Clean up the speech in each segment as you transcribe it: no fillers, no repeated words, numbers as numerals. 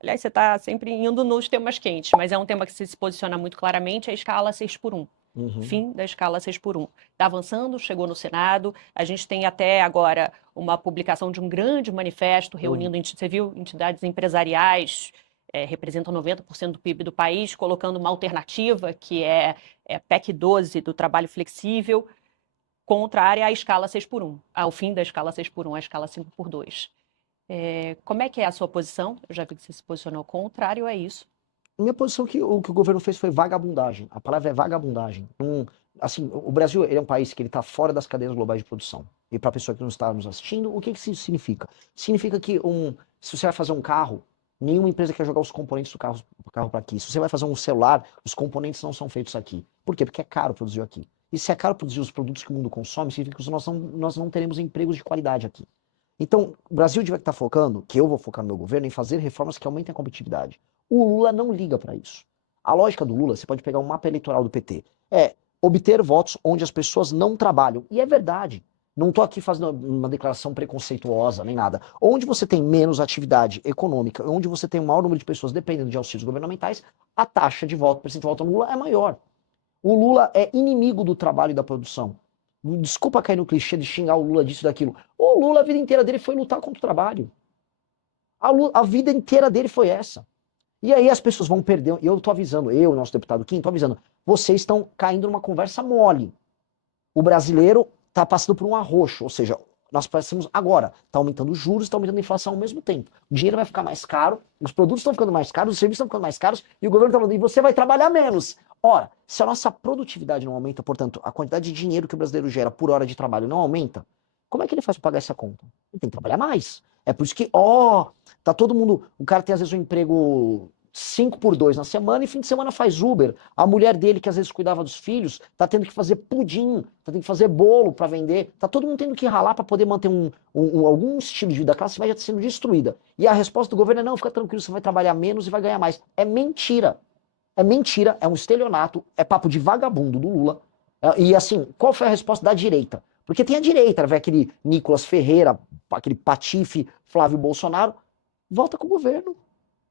Aliás, você está sempre indo nos temas quentes, mas é um tema que se posiciona muito claramente, é a escala 6x1. Uhum. Fim da escala 6x1. Está avançando, chegou no Senado. A gente tem até agora uma publicação de um grande manifesto Eu, reunindo, você viu, entidades empresariais, representam 90% do PIB do país, colocando uma alternativa que é PEC 12 do trabalho flexível, contrária à escala 6x1, ao fim da escala 6x1, à escala 5x2. Como é que é a sua posição? Eu já vi que você se posicionou contrário a isso. minha posição é que o que o governo fez foi vagabundagem. A palavra é vagabundagem. Assim, o Brasil ele é um país que ele está fora das cadeias globais de produção. E para a pessoa que não está nos assistindo, o que isso significa? Significa que se você vai fazer um carro, nenhuma empresa quer jogar os componentes do carro para aqui. Se você vai fazer um celular, os componentes não são feitos aqui. Por quê? Porque é caro produzir aqui. E se é caro produzir os produtos que o mundo consome, significa que nós não teremos empregos de qualidade aqui. Então, o Brasil devia estar focando, que eu vou focar no meu governo, em fazer reformas que aumentem a competitividade. O Lula não liga para isso. A lógica do Lula, você pode pegar um mapa eleitoral do PT, é obter votos onde as pessoas não trabalham. E é verdade. Não estou aqui fazendo uma declaração preconceituosa nem nada. Onde você tem menos atividade econômica, onde você tem um maior número de pessoas dependendo de auxílios governamentais, a taxa de voto, percentual de voto no Lula é maior. O Lula é inimigo do trabalho e da produção. Desculpa cair no clichê de xingar o Lula disso e daquilo. O Lula, a vida inteira dele foi lutar contra o trabalho. A vida inteira dele foi essa. E aí as pessoas vão perder. Eu tô avisando, nosso deputado Kim, tô avisando. Vocês estão caindo numa conversa mole. O brasileiro tá passando por um arroxo, ou seja, nós passamos agora, tá aumentando os juros, tá aumentando a inflação ao mesmo tempo. O dinheiro vai ficar mais caro, os produtos estão ficando mais caros, os serviços estão ficando mais caros, e o governo tá falando, e você vai trabalhar menos. Ora, se a nossa produtividade não aumenta, portanto, a quantidade de dinheiro que o brasileiro gera por hora de trabalho não aumenta, como é que ele faz para pagar essa conta? Ele tem que trabalhar mais. É por isso que, tá todo mundo, o cara tem às vezes um emprego 5x2 na semana e fim de semana faz Uber. A mulher dele, que às vezes cuidava dos filhos, tá tendo que fazer pudim, tá tendo que fazer bolo para vender, tá todo mundo tendo que ralar para poder manter algum estilo de vida. A classe vai sendo destruída. E a resposta do governo é: não, fica tranquilo, você vai trabalhar menos e vai ganhar mais. É mentira. É mentira, é um estelionato, é papo de vagabundo do Lula. E assim, qual foi a resposta da direita? Porque tem a direita, vai aquele Nicolas Ferreira, aquele patife Flávio Bolsonaro, volta com o governo.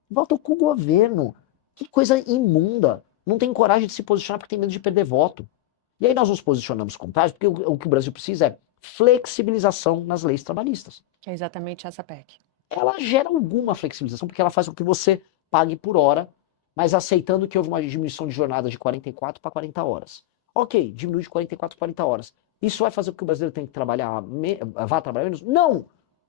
Volta com o governo. Que coisa imunda. Não tem coragem de se posicionar porque tem medo de perder voto. E aí nós nos posicionamos contrários porque o que o Brasil precisa é flexibilização nas leis trabalhistas. Que é exatamente essa PEC. Ela gera alguma flexibilização porque ela faz com que você pague por hora, mas aceitando que houve uma diminuição de jornada de 44 para 40 horas. Ok, diminui de 44 para 40 horas. Isso vai fazer com que o brasileiro tenha que trabalhar, vá trabalhar menos? Não!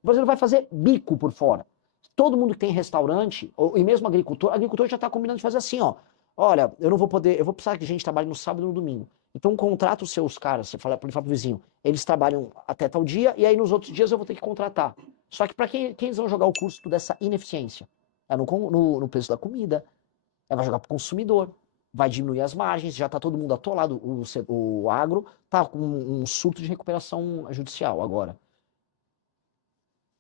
O brasileiro vai fazer bico por fora. Todo mundo que tem restaurante, e mesmo agricultor já está combinando de fazer assim, ó. Olha, eu não vou poder, eu vou precisar que a gente trabalhe no sábado e no domingo. Então contrata os seus caras, você fala pro vizinho, eles trabalham até tal dia, e aí nos outros dias eu vou ter que contratar. Só que para quem eles vão jogar o custo dessa ineficiência? É no preço da comida, vai jogar para o consumidor, vai diminuir as margens, já está todo mundo atolado, o agro está com um surto de recuperação judicial agora.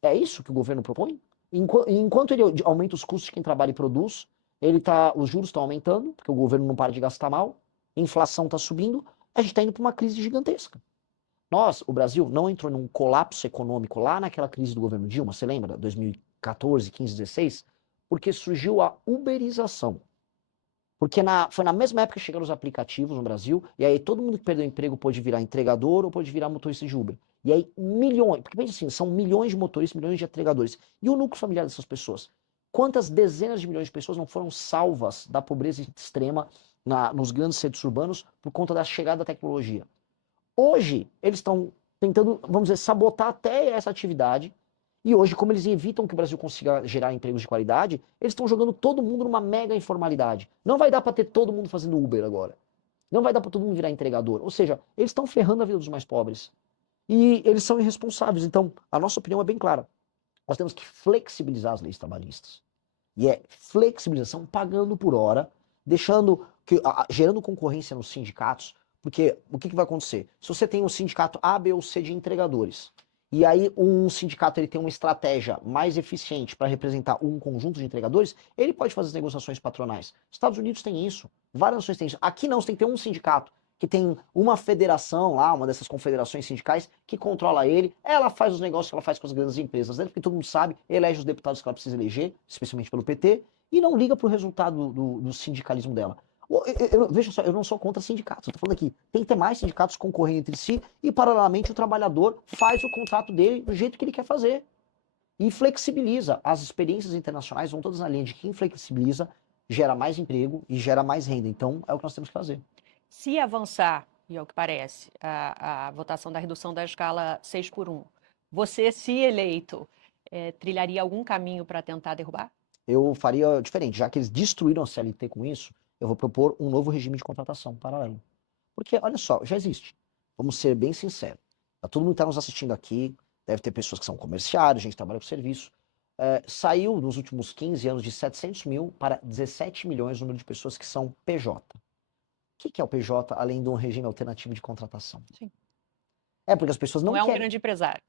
É isso que o governo propõe? Enquanto ele aumenta os custos de quem trabalha e produz, os juros estão aumentando, porque o governo não para de gastar mal, a inflação está subindo, a gente está indo para uma crise gigantesca. O Brasil, não entrou num colapso econômico lá naquela crise do governo Dilma, você lembra? 2014, 15, 16? Porque surgiu a uberização. Porque foi na mesma época que chegaram os aplicativos no Brasil, e aí todo mundo que perdeu o emprego pôde virar entregador ou pôde virar motorista de Uber. E aí milhões, porque pensa assim, são milhões de motoristas, milhões de entregadores. E o núcleo familiar dessas pessoas? Quantas dezenas de milhões de pessoas não foram salvas da pobreza extrema nos grandes centros urbanos por conta da chegada da tecnologia? Hoje, eles estão tentando, vamos dizer, sabotar até essa atividade. E hoje, como eles evitam que o Brasil consiga gerar empregos de qualidade, eles estão jogando todo mundo numa mega informalidade. Não vai dar para ter todo mundo fazendo Uber agora. Não vai dar para todo mundo virar entregador. Ou seja, eles estão ferrando a vida dos mais pobres. E eles são irresponsáveis. Então, a nossa opinião é bem clara. Nós temos que flexibilizar as leis trabalhistas. E é flexibilização pagando por hora, gerando concorrência nos sindicatos, porque o que vai acontecer? Se você tem um sindicato A, B ou C de entregadores, e aí um sindicato ele tem uma estratégia mais eficiente para representar um conjunto de entregadores, ele pode fazer as negociações patronais. Estados Unidos tem isso, várias nações têm isso. Aqui não, você tem que ter um sindicato. que tem uma federação lá, uma dessas confederações sindicais, que controla ele, ela faz os negócios que ela faz com as grandes empresas dela, porque todo mundo sabe, elege os deputados que ela precisa eleger, especialmente pelo PT, e não liga pro resultado do sindicalismo dela. Veja só, eu não sou contra sindicatos, eu tô falando aqui, tem que ter mais sindicatos concorrendo entre si, e paralelamente o trabalhador faz o contrato dele do jeito que ele quer fazer. E flexibiliza. As experiências internacionais vão todas na linha de quem flexibiliza gera mais emprego e gera mais renda. Então, é o que nós temos que fazer. Se avançar, e é o que parece, a votação da redução da escala 6x1, você, se eleito, trilharia algum caminho para tentar derrubar? Eu faria diferente. Já que eles destruíram a CLT com isso, eu vou propor um novo regime de contratação paralelo. Porque, olha só, já existe. Vamos ser bem sinceros. Todo mundo que está nos assistindo aqui, deve ter pessoas que são comerciários, gente que trabalha com serviço. Saiu nos últimos 15 anos de 700 mil para 17 milhões o número de pessoas que são PJ. O que é o PJ, além de um regime alternativo de contratação? Sim. Porque as pessoas não é um querem. grande empresário.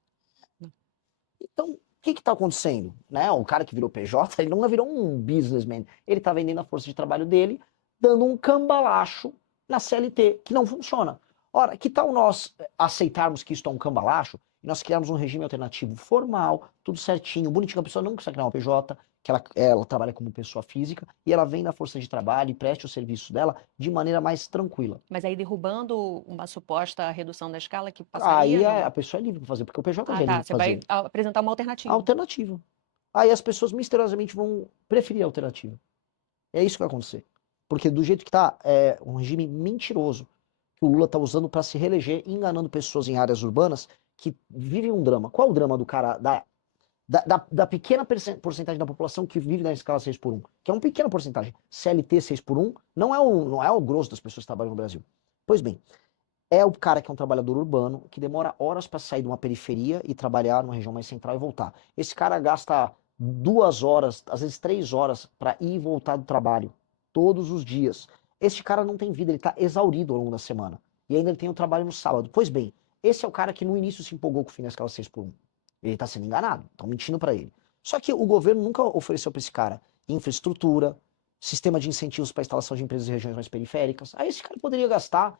Então, o que está acontecendo? Né? O cara que virou PJ, ele não virou um businessman. Ele está vendendo a força de trabalho dele, dando um cambalacho na CLT, que não funciona. Ora, que tal nós aceitarmos que isso é um cambalacho e nós criarmos um regime alternativo formal, tudo certinho, bonitinho, a pessoa não precisa criar uma PJ, que ela trabalha como pessoa física e ela vem da força de trabalho e preste o serviço dela de maneira mais tranquila. Mas aí derrubando uma suposta redução da escala que Aí passaria? a pessoa é livre para fazer, porque o PJ Ah, já é livre tá. para Você fazer. vai apresentar uma alternativa. Alternativa. Aí as pessoas misteriosamente vão preferir a alternativa. É isso que vai acontecer. Porque do jeito que tá, é um regime mentiroso que o Lula tá usando para se reeleger, enganando pessoas em áreas urbanas que vivem um drama. Qual é o drama do cara, da pequena porcentagem da população que vive na escala 6x1? Que é uma pequena porcentagem. CLT 6x1 não é o grosso das pessoas que trabalham no Brasil. Pois bem, é o cara que é um trabalhador urbano, que demora horas para sair de uma periferia e trabalhar numa região mais central e voltar. Esse cara gasta 2 horas, às vezes 3 horas, para ir e voltar do trabalho, todos os dias. Este cara não tem vida, ele está exaurido ao longo da semana. E ainda ele tem o trabalho no sábado. Pois bem, esse é o cara que no início se empolgou com o fim da escala 6x1. Ele está sendo enganado, estão mentindo para ele. Só que o governo nunca ofereceu para esse cara infraestrutura, sistema de incentivos para instalação de empresas em regiões mais periféricas. Aí esse cara poderia gastar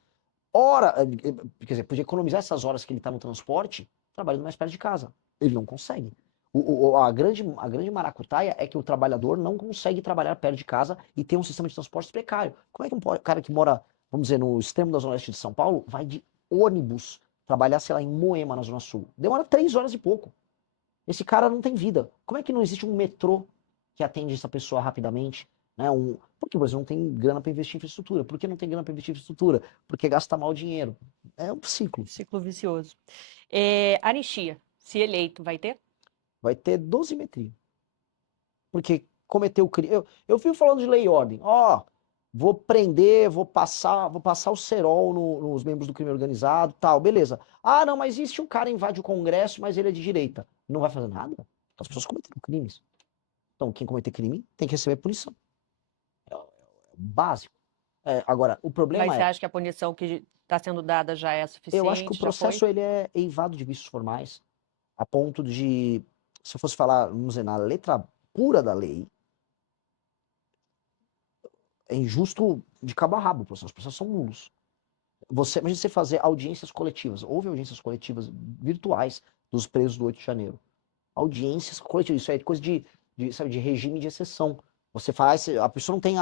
quer dizer, podia economizar essas horas que ele está no transporte trabalhando mais perto de casa. Ele não consegue. A grande maracutaia é que o trabalhador não consegue trabalhar perto de casa e ter um sistema de transporte precário. Como é que um cara que mora, vamos dizer, no extremo da Zona Oeste de São Paulo, vai de ônibus trabalhar, sei lá, em Moema, na Zona Sul? Demora 3 horas e pouco. Esse cara não tem vida. Como é que não existe um metrô que atende essa pessoa rapidamente? Né? Por que o Brasil não tem grana para investir em infraestrutura? Por que não tem grana para investir em infraestrutura? Porque gasta mal dinheiro. É um ciclo. Ciclo vicioso. Anistia, se eleito, vai ter? Vai ter dosimetria. Porque cometeu crime. Eu vivo falando de lei e ordem. Vou prender, vou passar o cerol nos membros do crime organizado, tal, beleza. Ah, não, mas e se um cara invade o Congresso, mas ele é de direita? Não vai fazer nada? As pessoas cometeram crimes. Então, quem cometer crime tem que receber punição. É o básico. Agora, o problema Mas você acha que a punição que está sendo dada já é suficiente? eu acho que o processo ele é eivado de vícios formais, a ponto de, se eu fosse falar, vamos dizer, na letra pura da lei, é injusto de cabo a rabo, os processos são nulos. Imagina você fazer audiências coletivas. Houve audiências coletivas virtuais dos presos do 8 de janeiro. Audiências coletivas, isso é coisa sabe, de regime de exceção. Você faz, a pessoa não tem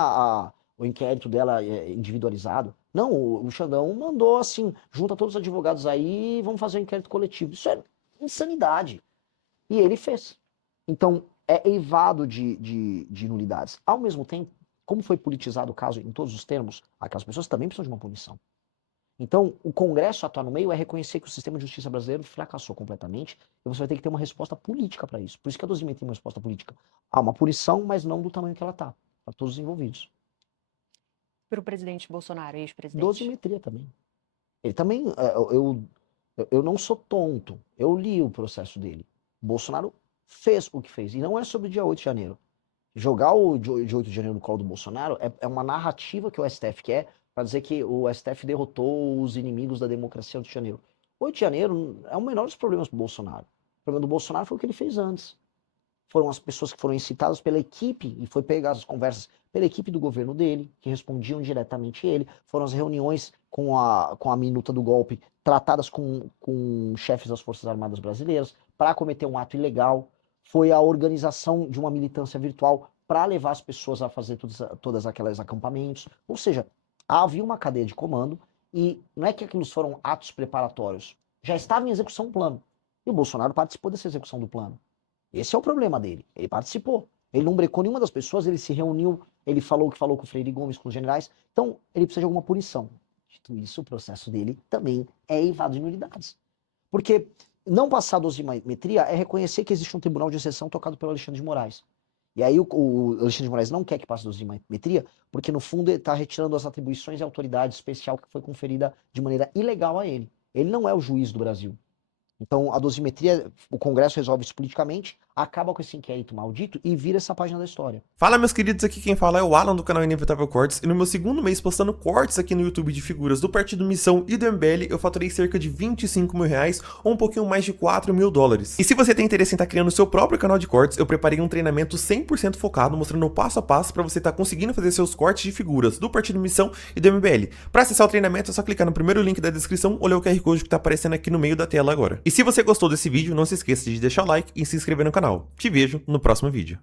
o inquérito dela individualizado. Não, o Xandão mandou assim, junta todos os advogados aí e vamos fazer um inquérito coletivo. Isso é insanidade. E ele fez. Então, é eivado de nulidades. Ao mesmo tempo, como foi politizado o caso em todos os termos, aquelas pessoas também precisam de uma punição. Então, o Congresso atuar no meio é reconhecer que o sistema de justiça brasileiro fracassou completamente e você vai ter que ter uma resposta política para isso. Por isso que a dosimetria é uma resposta política. Há uma punição, mas não do tamanho que ela está, para todos os envolvidos. Para o presidente Bolsonaro, ex-presidente. Dosimetria também. Ele também, eu não sou tonto, eu li o processo dele. O Bolsonaro fez o que fez, e não é sobre o dia 8 de janeiro. Jogar o de 8 de janeiro no colo do Bolsonaro é uma narrativa que o STF quer para dizer que o STF derrotou os inimigos da democracia 8 de janeiro. 8 de janeiro é o menor dos problemas do Bolsonaro. O problema do Bolsonaro foi o que ele fez antes. foram as pessoas que foram incitadas pela equipe, e foi pegar as conversas pela equipe do governo dele, que respondiam diretamente ele, foram as reuniões com a minuta do golpe, tratadas com chefes das Forças Armadas Brasileiras, para cometer um ato ilegal, foi a organização de uma militância virtual para levar as pessoas a fazer todas aqueles acampamentos, ou seja, havia uma cadeia de comando, e não é que aqueles foram atos preparatórios, já estava em execução um plano, e o Bolsonaro participou dessa execução do plano. Esse é o problema dele, ele participou. Ele não brecou nenhuma das pessoas, ele se reuniu, ele falou que falou com o Freire Gomes, com os generais, então ele precisa de alguma punição. Dito isso, o processo dele também é eivado de nulidades. Porque não passar a dosimetria é reconhecer que existe um tribunal de exceção tocado pelo Alexandre de Moraes. E aí o Alexandre de Moraes não quer que passe a dosimetria, porque no fundo ele está retirando as atribuições e autoridade especial que foi conferida de maneira ilegal a ele. Ele não é o juiz do Brasil. Então, a dosimetria, o Congresso resolve isso politicamente, acaba com esse inquérito maldito e vira essa página da história. Fala, meus queridos, aqui quem fala é o Alan do canal Inevitável Cortes, e no meu segundo mês postando cortes aqui no YouTube de figuras do Partido Missão e do MBL, eu faturei cerca de 25 mil reais, ou um pouquinho mais de 4 mil dólares. E se você tem interesse em estar criando o seu próprio canal de cortes, eu preparei um treinamento 100% focado, mostrando o passo a passo para você estar conseguindo fazer seus cortes de figuras do Partido Missão e do MBL. Para acessar o treinamento é só clicar no primeiro link da descrição ou ler o QR Code que está aparecendo aqui no meio da tela agora. E se você gostou desse vídeo, não se esqueça de deixar o like e se inscrever no canal. Te vejo no próximo vídeo.